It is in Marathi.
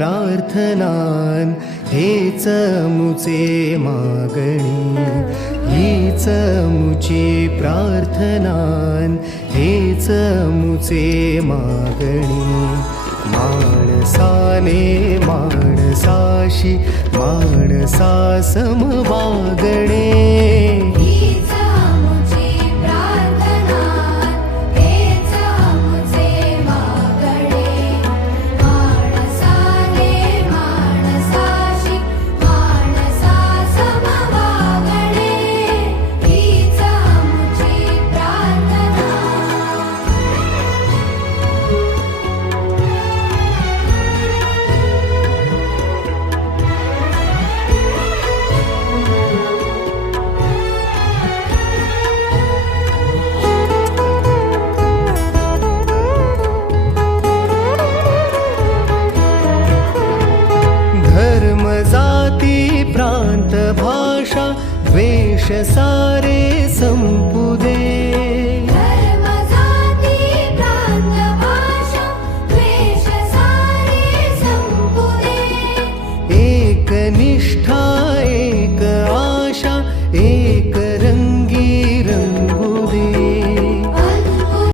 प्रार्थनान हेच मुचे मागणी, हीच मुची प्रार्थनान हेच मुचे मागणी. माणसाने माणसाशी माणसा सम वागणे, जाती प्रांत भाषा द्वेष सारे संपू